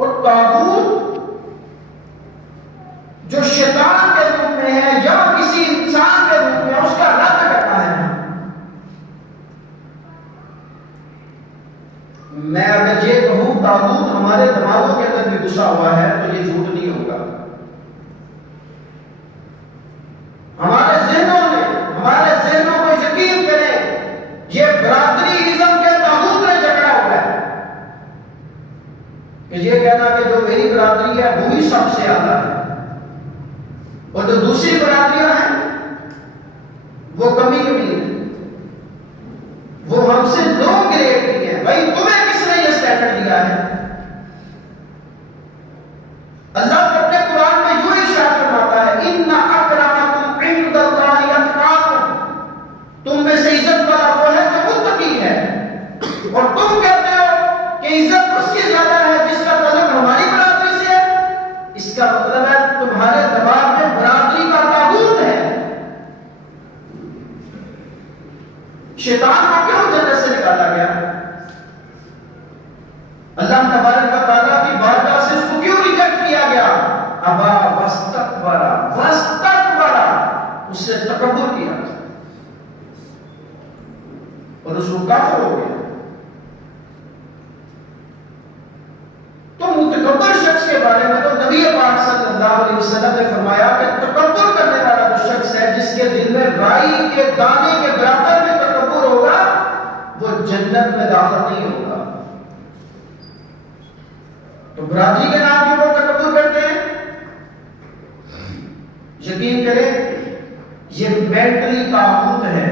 और तागूत जो शैतान के रूप में है या किसी इंसान के रूप में, उसका रद्द करना है। मैं अगर ये कहूं तागूत हमारे दिमागों के अंदर भी घुसा हुआ है तो ये झूठ नहीं होगा। हमारे जहनों को यकीन करें, ये बरादरीइज्म के तागूत ने जकड़ा हुआ है कि ये कहना कि जो मेरी बरादरी है वो ही सबसे आला है और जो दूसरी बरादरियां हैं वो कमी है, वो हमसे लो ग्रेड की है। भाई तुम्हें किसने ये स्टैंडर्ड दिया है? अल्लाह अपने कुरान में यूं इरशाद फरमाता है, इन्ना अक्रमकुम इंदल्लाहि अतकाकुम, तुम में से इज्जत वाला वो है जो मुत्तकी है। और तुम कहते हो कि इज्जत उसकी ज्यादा है जिसका तल्लुक हमारी बरादरी से है। इसका मतलब है तुम्हारे दिमाग में बरादरी का ताबूत है। शैतान को क्यों जन्नत से निकाला गया? अल्लाह तबारक व तआला की बारगाह से उसको क्यों रिजेक्ट किया गया? अबा वस्तकबरा, उससे तकब्बुर किया और उसको काफिर हो गया। तो मुतकब्बर शख्स के बारे में तो नबी पाक सल्लल्लाहु अलैहि वसल्लम ने फरमाया कि तकब्बुर करने वाला वो शख्स है जिसके दिल में राई के दाने के बराबर में तकब्बुर होगा, वो जन्नत में दाखिल नहीं होगा। तो बरादरी के नाम के ऊपर तकब्बुर करते हैं। यकीन करें ये मेंटली ताकूत है।